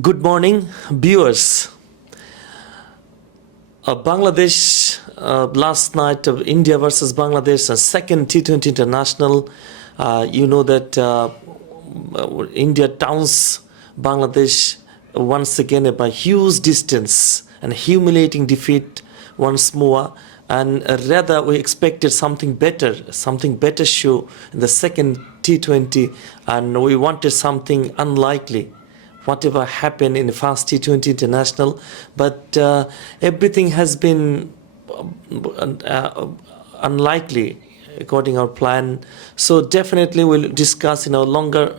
Good morning, viewers. Bangladesh last night, India versus Bangladesh, second T20 international. You know that India towns Bangladesh once again by huge distance and humiliating defeat once more. And rather, we expected something better show in the second T20, and we wanted something unlikely whatever happened in the first T20 international, but everything has been unlikely according our plan. So definitely we'll discuss in a longer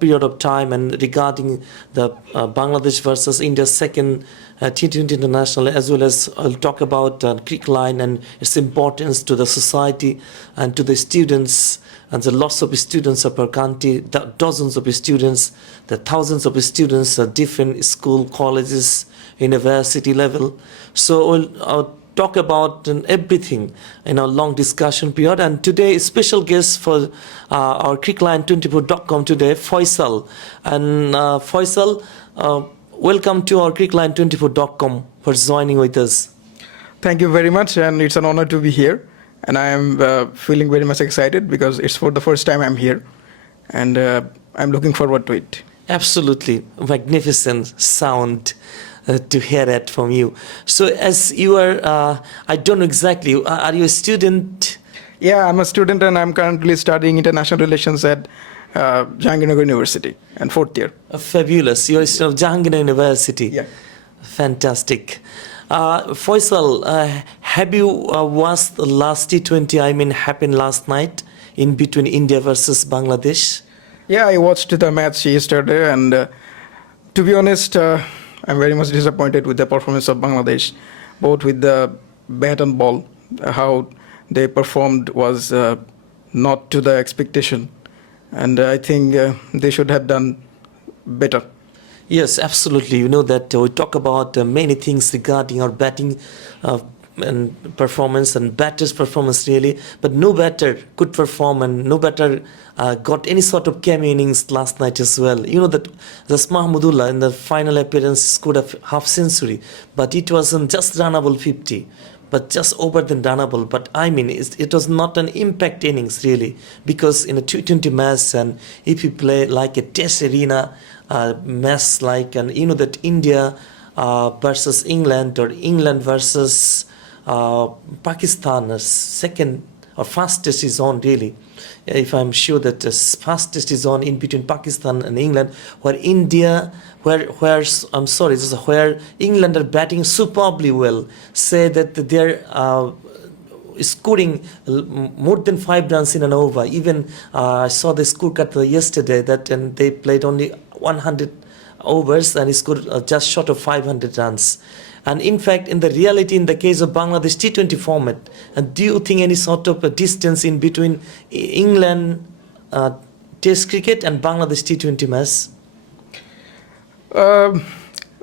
period of time and regarding the Bangladesh versus India second T20 international, as well as I'll talk about Creek Line and its importance to the society and to the students and the lots of students of our country, the dozens of students, the thousands of students at different school, colleges, university level. So I'll talk about everything in a long discussion period. And today, special guest for our creekline24.com today, Faisal. And Faisal, welcome to our creekline24.com for joining with us. Thank you very much, and it's an honor to be here. And I am feeling very much excited because it's for the first time I'm here, and I'm looking forward to it. Absolutely magnificent sound to hear that from you. So as you are, I don't know exactly, are you a student? Yeah, I'm a student and I'm currently studying international relations at Jahangirnagar University and fourth year. Fabulous. You're a student of Jahangirnagar University. Yeah. Fantastic. Faisal, have you watched the last T20 happened last night in between India versus Bangladesh? Yeah, I watched the match yesterday, and to be honest, I'm very much disappointed with the performance of Bangladesh, both with the bat and ball. How they performed was not to the expectation, and I think they should have done better. Yes, absolutely. You know that we talk about many things regarding our batting and performance and batters' performance really, but no batter could perform and no batter got any sort of cameo innings last night as well. You know that Mahmudullah in the final appearance scored a half century, but it wasn't just runnable 50. But just over than runnable. But I mean, it was not an impact innings really, because in a T20 match, and if you play like a test arena match, like, and you know that India versus England or England versus Pakistan, second or first test is on really. If I'm sure that the first test is on in between Pakistan and England, where India, where England are batting superbly well, say that they're scoring more than 5 runs in an over. Even I saw the scorecard yesterday that and they played only 100 overs and scored just short of 500 runs. And in fact, in the reality, in the case of Bangladesh T20 format, do you think any sort of a distance in between England Test cricket and Bangladesh T20 match?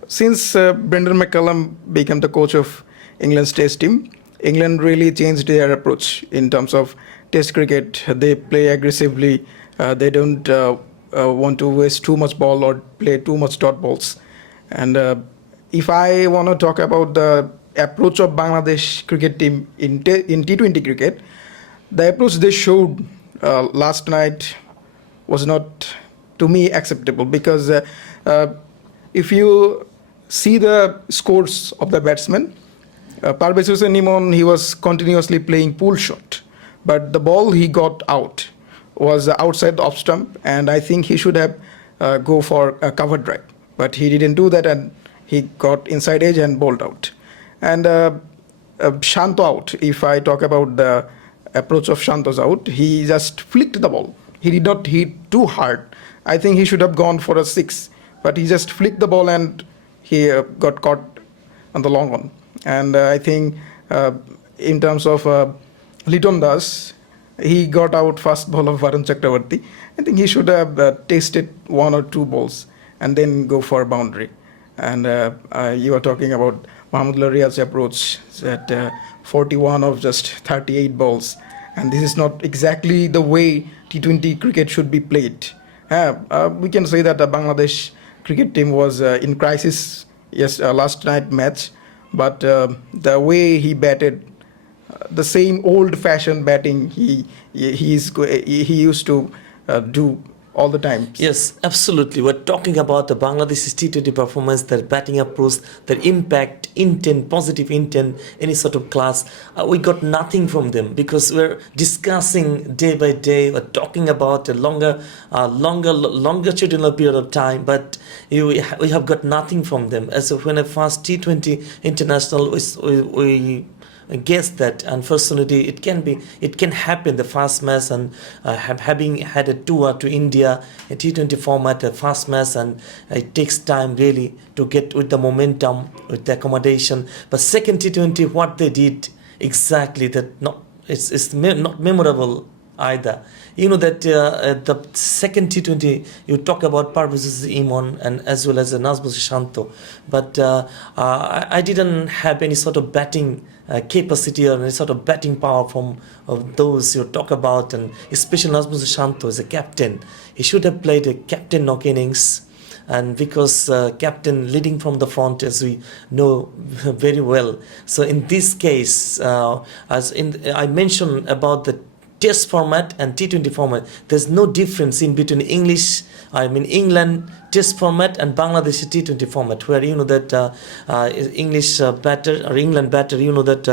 Since Brendan McCullum became the coach of England's Test team, England really changed their approach in terms of Test cricket. They play aggressively. They don't want to waste too much ball or play too much dot balls. And if I want to talk about the approach of Bangladesh cricket team in T20 cricket, the approach they showed last night was not, to me, acceptable, because if you see the scores of the batsmen, Parvez Hussain Imon, he was continuously playing pull shot, but the ball he got out was outside the off stump, and I think he should have go for a cover drive, but he didn't do that, and he got inside edge and bowled out. And Shanto out, if I talk about the approach of Shanto's out, he just flicked the ball. He did not hit too hard. I think he should have gone for a 6, but he just flicked the ball and he got caught on the long one. And I think in terms of Liton Das, he got out first ball of Varun Chakravarti. I think he should have tasted 1 or 2 balls and then go for a boundary. And you are talking about Mahmudullah Riyaz's approach at 41 of just 38 balls. And this is not exactly the way T20 cricket should be played. We can say that Bangladesh cricket team was in crisis. Yes, last night match, but the way he batted, the same old-fashioned batting he used to do all the times. Yes, absolutely. We're talking about the Bangladesh T20 performance, their batting approach, their impact, intent, positive intent, any sort of class. We got nothing from them because we're discussing day by day. We're talking about a longitudinal period of time, but we have got nothing from them. As of when I first T20 international, we guess that unfortunately it can happen the first match, and having had a tour to India, a T20 format, a first match, and it takes time really to get with the momentum, with the accommodation. But second T20, what they did exactly, that not not memorable either. You know that the second T20, you talk about Parvez Imon and as well as Nazmul Shanto, but I didn't have any sort of batting capacity or any sort of batting power from of those you talk about, and especially Nazmul Shanto is a captain. He should have played a captain knock innings, and because captain leading from the front, as we know very well. So in this case, I mentioned about the test format and T20 format, there's no difference in between England test format and Bangladesh T20 format, where you know that English batter or England batter, you know that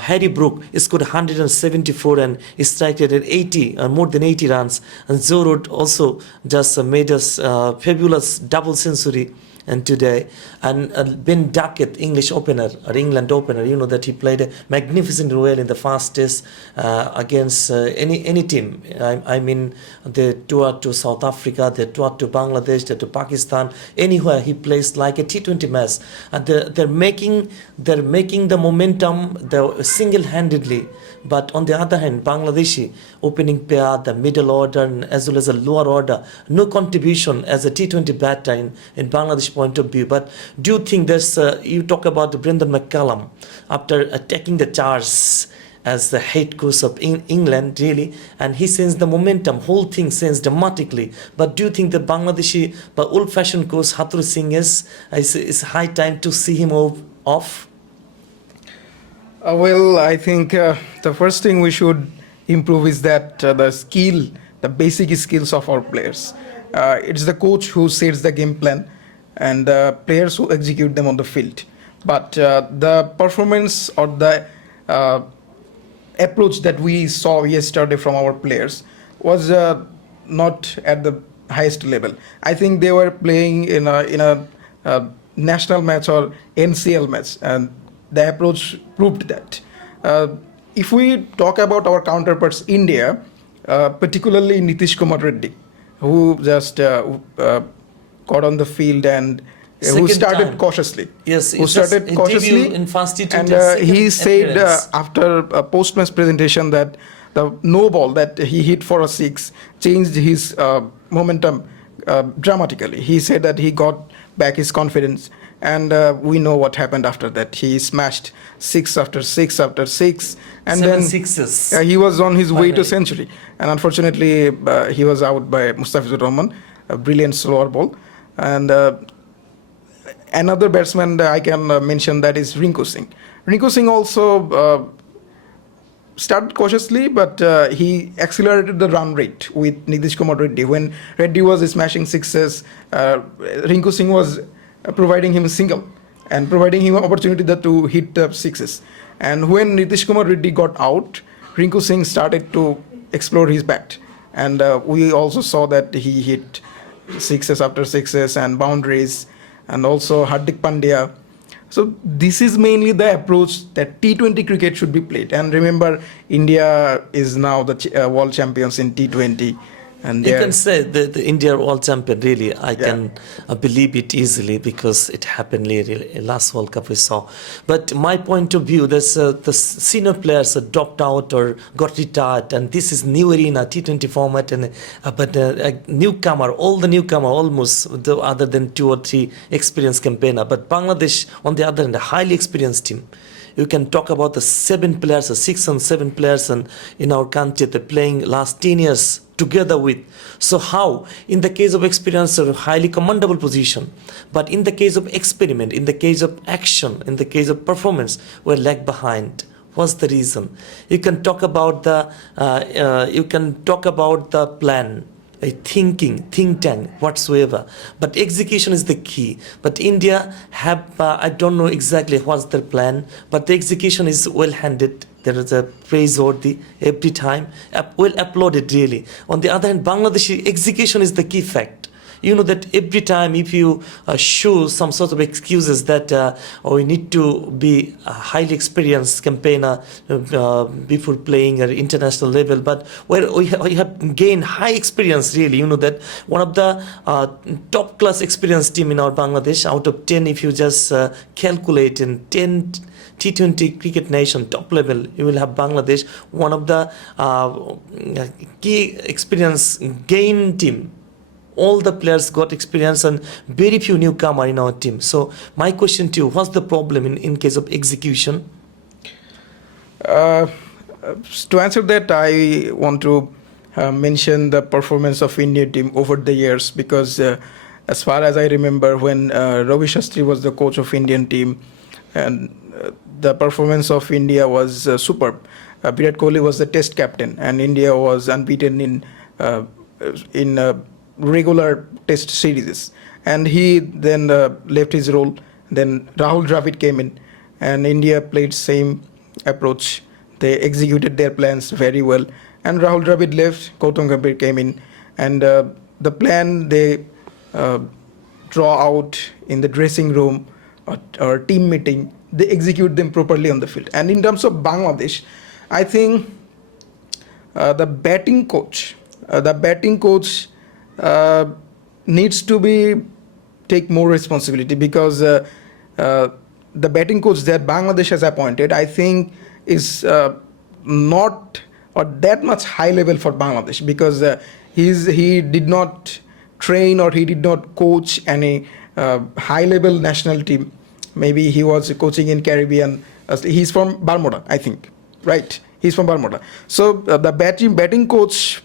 Harry Brook scored 174 and is struck at 80 or more than 80 runs, and Joe Root also just made us fabulous double century. And today, and Ben Duckett, English opener or England opener, you know that he played a magnificent role in the first test against any team. I mean, they toured to South Africa, they toured to Bangladesh, they to Pakistan, anywhere he plays like a T20 match, and they're making the momentum single-handedly. But on the other hand, Bangladeshi opening pair, the middle order, and as well as the lower order, no contribution as a T20 batter in Bangladesh point of view. But do you think there's, you talk about Brendan McCullum, after taking the charge as the head coach of England, really, and he sends the momentum, whole thing sends dramatically. But do you think the Bangladeshi, but old-fashioned coach Hathur Singh is high time to see him off? Well, I think the first thing we should improve is that the basic skills of our players. It's the coach who sets the game plan and the players who execute them on the field. But the performance or the approach that we saw yesterday from our players was not at the highest level. I think they were playing in a national match or NCL match, and the approach proved that. If we talk about our counterparts, India, particularly Nitish Kumar Reddy, who just got on the field and who started cautiously. Yes, who started cautiously in fast T20, and he said after a post-match presentation that the no ball that he hit for a six changed his momentum dramatically. He said that he got back his confidence, and we know what happened after that. He smashed six after six after six, and 7 then sixes. he was on his way to Finally. century. And unfortunately, he was out by Mustafizur Rahman, a brilliant slower ball. And another batsman that I can mention, that is Rinku Singh. Rinku Singh also started cautiously, but he accelerated the run rate with Nitish Kumar Reddy. When Reddy was smashing sixes, Rinku Singh was providing him a single and providing him an opportunity to hit the sixes. And when Nitish Kumar Reddy got out, Rinku Singh started to explore his bat. And we also saw that he hit sixes after sixes and boundaries, and also Hardik Pandya. So this is mainly the approach that T20 cricket should be played. And remember, India is now the world champions in T20. And you can say the India world champion, really. I can believe it easily because it happened really last World Cup we saw. But my point of view, there's the senior players dropped out or got retired, and this is new arena T20 format, and but a newcomer, all the newcomer almost, other than 2 or 3 experienced campaigner. But Bangladesh, on the other hand, a highly experienced team. You can talk about the 7 players, or 6 and 7 players, and in our country they're playing last 10 years together with. So how, in the case of experience, a highly commendable position, but in the case of experiment, in the case of action, in the case of performance, we're lag behind. What's the reason? You can talk about the plan, a think tank whatsoever, but execution is the key. But India have I don't know exactly what's their plan, but the execution is well handed. There is a praiseworthy every time, well applauded really. On the other hand, Bangladeshi execution is the key fact. You know that every time if you show some sort of excuses that we need to be a highly experienced campaigner before playing at international level, but where we have gained high experience really. You know that one of the top class experienced team in our Bangladesh, out of 10 if you just calculate in 10 T20 cricket nation top level, you will have Bangladesh, one of the key experience gain team. All the players got experience and very few newcomer in our team. So my question to you, what's the problem in case of execution? To answer that, I want to mention the performance of Indian team over the years, because as far as I remember, when Ravi Shastri was the coach of Indian team, and the performance of India was superb. Virat Kohli was the test captain, and India was unbeaten in regular test series. And he then left his role. Then Rahul Dravid came in, and India played same approach. They executed their plans very well. And Rahul Dravid left, Gautam Gambhir came in, and the plan they draw out in the dressing room or team meeting, they execute them properly on the field. And in terms of Bangladesh, I think the batting coach needs to take more responsibility, because the batting coach that Bangladesh has appointed, I think, is not or that much high level for Bangladesh, because he did not train or he did not coach any high level national team. Maybe he was coaching in Caribbean. He's from Bermuda, I think, right? He's from Bermuda. So the batting coach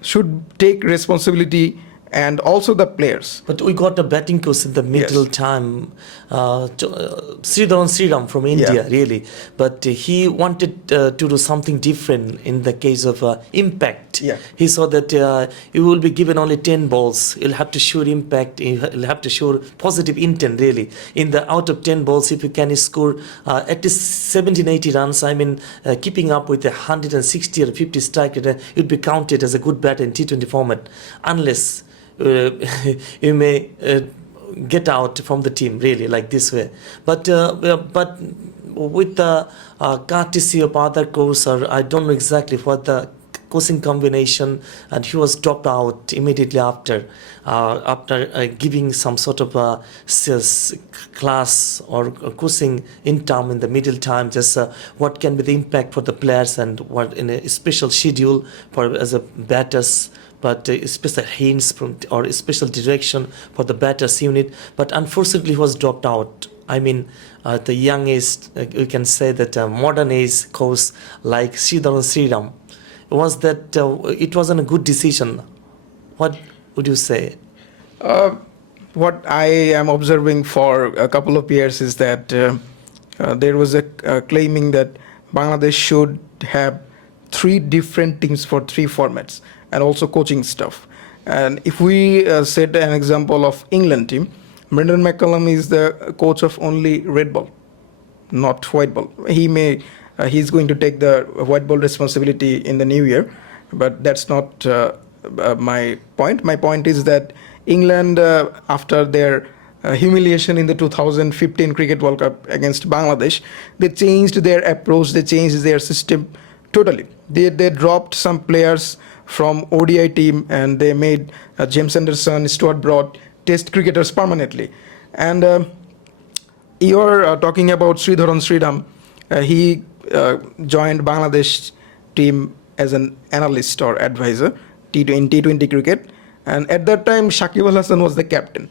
should take responsibility, and also the players. But we got a batting coach in the middle time, Sridharan from India, really. But he wanted to do something different in the case of impact. Yeah. He saw that you will be given only 10 balls. You'll have to show impact. You'll have to show positive intent, really. In the out of 10 balls, if you can score at least 17, 80 runs, I mean, keeping up with 160 or 50 strike rate, you'd be counted as a good batter in T20 format, unless you may get out from the team, really, like this way. But with the courtesy of other coach, or I don't know exactly what the coaching combination, and he was dropped out immediately after giving some sort of class or coaching in term in the middle time, just what can be the impact for the players, and what in a special schedule for as a batters, but special hints from or special direction for the batters unit. But unfortunately, he was dropped out. I mean, the young age, you can say that modern age coach like Sridharan, was that it wasn't a good decision. What would you say? What I am observing for a couple of years is that there was a claiming that Bangladesh should have 3 different teams for 3 formats, and also coaching stuff. And if we set an example of England team, Brendan McCullum is the coach of only red ball, not white ball. He's going to take the white ball responsibility in the new year, but that's not my point. My point is that England, after their humiliation in the 2015 Cricket World Cup against Bangladesh, they changed their approach, they changed their system totally. They dropped some players from ODI team, and they made James Anderson, Stuart Broad test cricketers permanently. And you're talking about Sridharan. He joined Bangladesh team as an analyst or advisor in T20 cricket, and at that time Shakib Al Hasan was the captain.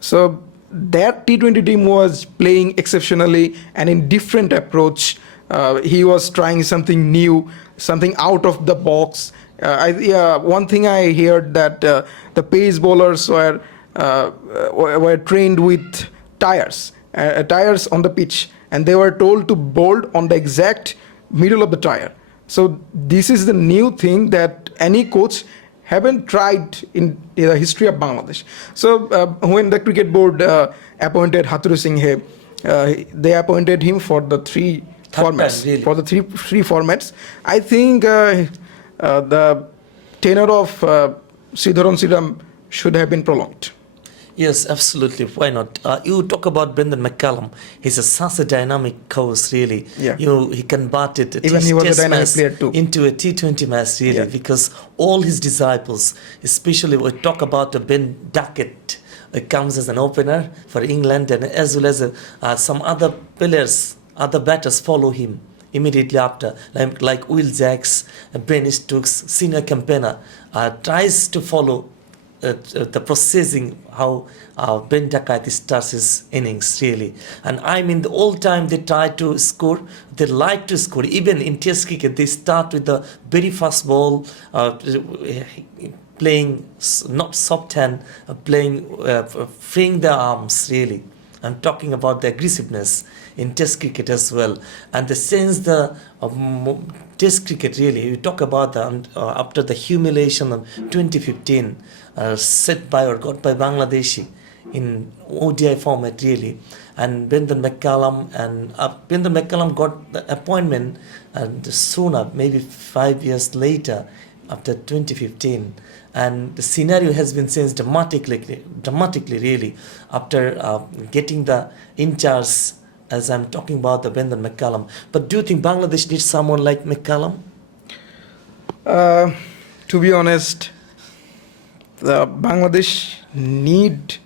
So that T20 team was playing exceptionally and in different approach. He was trying something new, something out of the box. One thing I heard that the pace bowlers were trained with tires on the pitch, and they were told to bowl on the exact middle of the tire. So this is the new thing that any coach haven't tried in the history of Bangladesh. So when the cricket board appointed Haturu Singhe, they appointed him for the three Third formats. time, really. For the three formats, I think the tenure of Sridharan Sriram should have been prolonged. Yes, absolutely. Why not? You talk about Brendan McCallum. He's such a dynamic coach, really. Yeah. He converted a Even he was a test dynamic match player too. into a T20 match, really, Yeah. because all his disciples, especially we talk about Ben Duckett, comes as an opener for England, and as well as some other players, other batters follow him immediately after, like Will Jacks, Ben Stokes, senior campaigner, tries to follow the processing how Ben Duckett starts his innings, really. And I mean, the all time they try to score, they like to score. Even in Test cricket, they start with the very first ball, playing not soft hand, playing freeing their arms, really. I'm talking about the aggressiveness in Test cricket as well, and the sense the Test cricket, really. You talk about the after the humiliation of 2015, set by or got by Bangladeshi in ODI format, really, and Brendan McCallum got the appointment and soon up, maybe 5 years later, after 2015, and the scenario has been changed dramatically, really, after getting the in charge, as I'm talking about the Brendan McCallum. But do you think Bangladesh needs someone like McCallum? To be honest, the Bangladesh need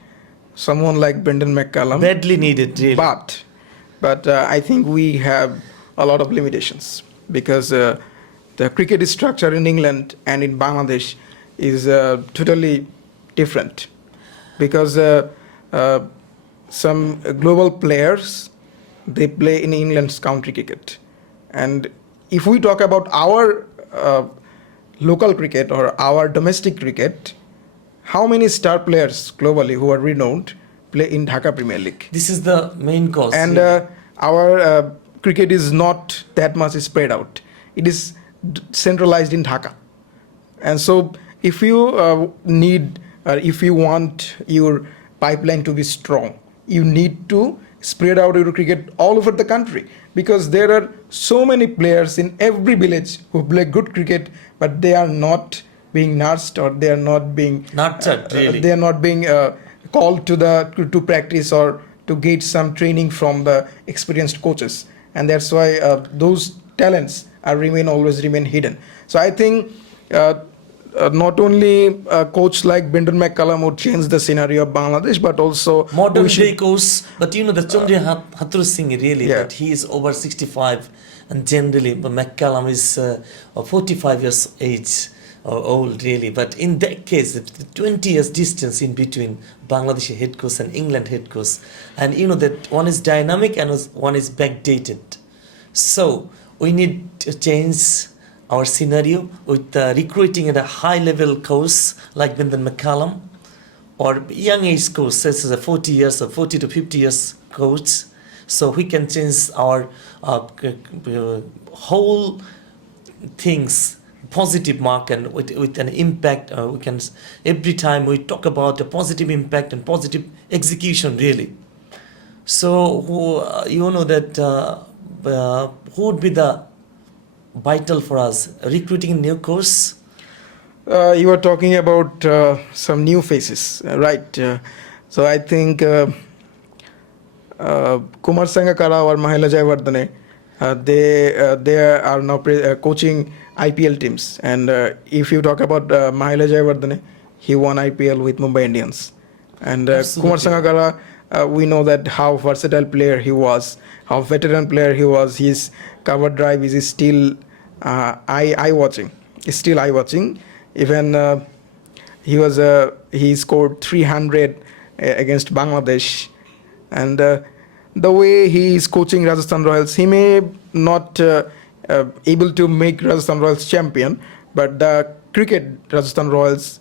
someone like Brendan McCallum. Badly needed, really. But I think we have a lot of limitations because the cricket structure in England and in Bangladesh is totally different. Because some global players, they play in England's county cricket, and if we talk about our local cricket or our domestic cricket, how many star players globally who are renowned play in Dhaka Premier League? This is the main cause. And really. Our cricket is not that much spread out. It is centralized in Dhaka. And so if you if you want your pipeline to be strong, you need to spread out your cricket all over the country, because there are so many players in every village who play good cricket, but they are not being nursed, or they are not being Nurtured, really. they are not being called to practice or to get some training from the experienced coaches, and that's why those talents always remain hidden. So I think not only a coach like Brendan McCallum would change the scenario of Bangladesh, but also Modern we should- day coach, but the Chondri Haturu Singh, really, Yeah. but he is over 65, and generally, but McCallum is 45 years age or old, really. But in that case, the 20 years distance in between Bangladeshi head coach and England head coach, and that one is dynamic and one is backdated. So we need to change our scenario with recruiting at a high level coach like Brendan McCallum, or young age coach, such as a 40 years or 40 to 50 years coach, so we can change our whole things positive mark, and with an impact. We can, every time we talk about a positive impact and positive execution, really. So who would be the vital for us recruiting a new coach? You are talking about some new faces, right? So I think Kumar Sangakkara or Mahela Jayawardene, they are now coaching IPL teams. And if you talk about Mahela Jayawardene, he won IPL with Mumbai Indians. And Kumar Sangakkara, we know that how versatile player he was, how veteran player he was. His cover drive is still eye-watching. It's still eye-watching. Even he scored 300 against Bangladesh, and the way he is coaching Rajasthan Royals, he may not able to make Rajasthan Royals champion, but the cricket Rajasthan Royals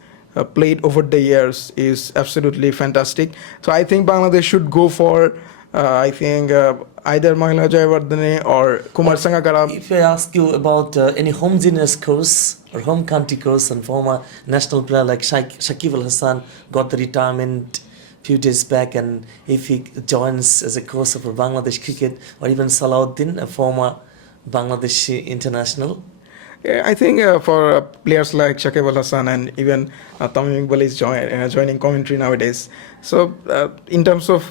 played over the years is absolutely fantastic. So I think Bangladesh should go for I think either Mahila Jayawardene or Kumar Or Sangakkara. if I ask you about any homogeneous course or home country course and former national player like Shakib Al Hassan got the retirement few days back, and if he joins as a coach for Bangladesh cricket, or even Salahuddin, a former Bangladeshi international. Yeah, I think for players like Shakib Al Hassan and even Tamim Iqbal is joining commentary nowadays. So, in terms of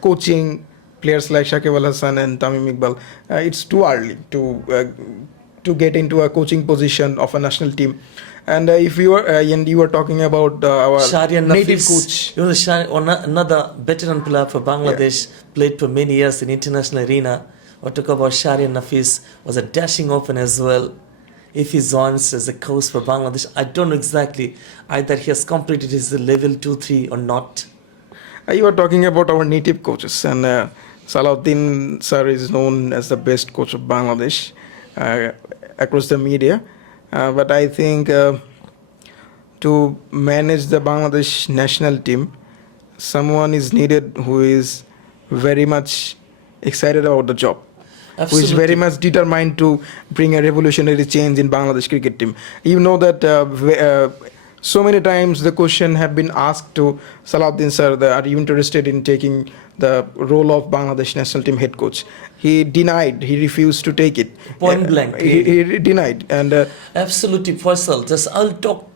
coaching players like Shakib Al Hassan and Tamim Iqbal, it's too early to get into a coaching position of a national team. And if you were talking about our Sharian native Nafis, coach, you know, another veteran player for Bangladesh, played for many years in international arena. Or talk about Sharian Nafis, was a dashing opener as well. If he joins as a coach for Bangladesh, I don't know exactly either he has completed his level 2-3 or not. you are talking about our native coaches, and Salahuddin sir is known as the best coach of Bangladesh uh, across the media. But I think to manage the Bangladesh national team, someone is needed who is very much excited about the job, who is very much determined to bring a revolutionary change in Bangladesh cricket team. You know that so many times the question have been asked to Salahuddin sir, that, are you interested in taking the role of Bangladesh national team head coach? He denied, he refused to take it. Point blank. He denied. And absolutely, Faisal. Just I'll talk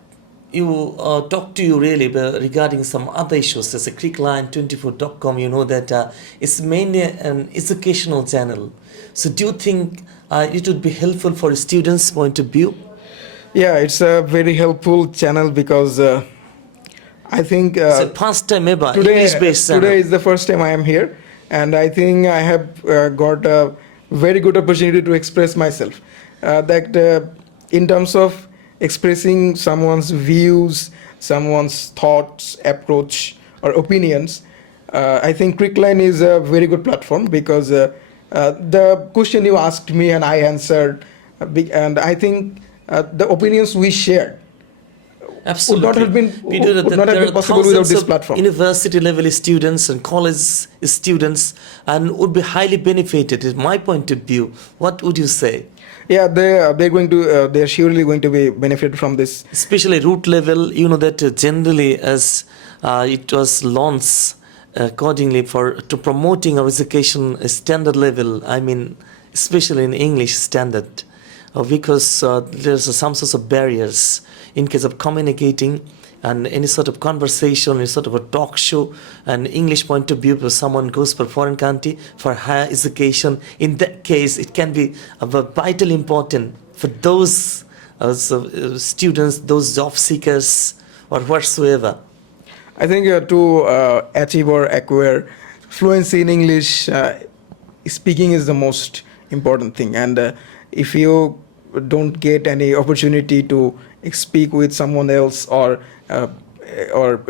to you really regarding some other issues. As a crickline24.com, you know that it's mainly an educational channel. So do you think it would be helpful for students' point of view? Yeah, it's a very helpful channel because I think It's a first time ever today, English-based channel. today is the first time I am here, and I think I have got a very good opportunity to express myself. In terms of expressing someone's views, someone's thoughts, approach, or opinions, I think Crickline is a very good platform because the question you asked me and I answered, and I think the opinions we shared Absolutely. would not have been possible without this platform. University level students and college students and would be highly benefited. In my point of view, what would you say? Yeah, they're surely going to be benefited from this. Especially root level, you know that generally as it was launched accordingly to promoting our education standard level. I mean, especially in English standard. Because there's some sorts of barriers in case of communicating and any sort of conversation, any sort of a talk show, an English point of view, if someone goes for foreign country for higher education, in that case, it can be vitally important for those students, those job seekers, or whatsoever. I think to achieve or acquire fluency in English, speaking is the most important thing. And if you don't get any opportunity to speak with someone else or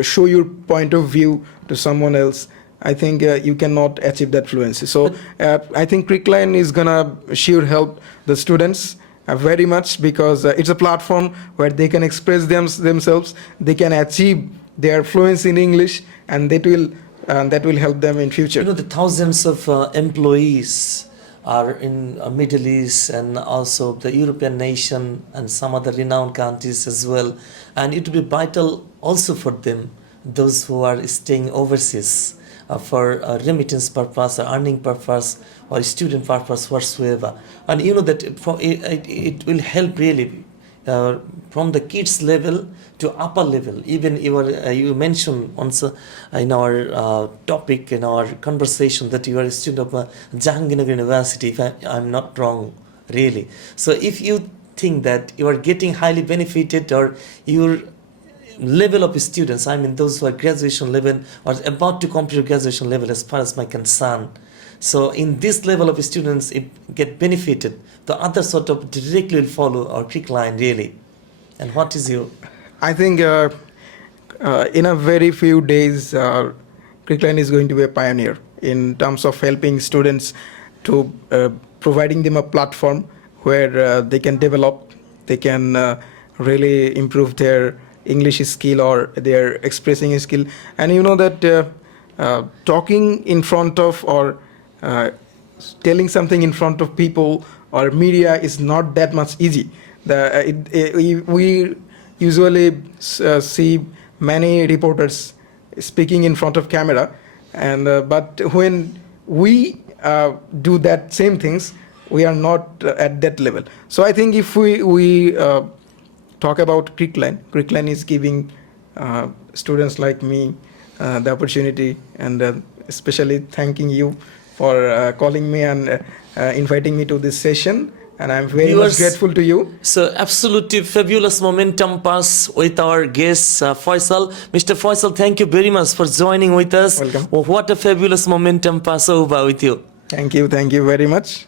show your point of view to someone else, I think you cannot achieve that fluency. So I think Crickline is gonna sure help the students very much because it's a platform where they can express themselves, they can achieve their fluency in English, and that will help them in future. You know, the thousands of employees are in Middle East and also the European nation and some other renowned countries as well. And it will be vital also for them, those who are staying overseas for remittance purpose or earning purpose or student purpose whatsoever. And you know that it will help really from the kids level to upper level. Even you mentioned also in our topic, in our conversation, that you are a student of Jahangirnagar University, if I'm not wrong, really. So if you think that you are getting highly benefited or your level of students, I mean those who are graduation level or about to complete graduation level as far as my concern, so in this level of students, it get benefited. The other sort of directly will follow our Crickline really. And what is your? I think in a very few days, Crickline is going to be a pioneer in terms of helping students to providing them a platform where they can develop, they can really improve their English skill or their expressing skill. And you know that talking in front of or telling something in front of people or media is not that much easy. We usually see many reporters speaking in front of camera, and but when we do that same things, we are not at that level. So I think if we talk about Crickline is giving students like me the opportunity, and especially thanking you for calling me and inviting me to this session. And I'm very much Viewers, grateful to you. So absolutely fabulous momentum pass with our guest Faisal. Mr. Faisal, thank you very much for joining with us. Welcome. Oh, what a fabulous momentum pass over with you. Thank you very much.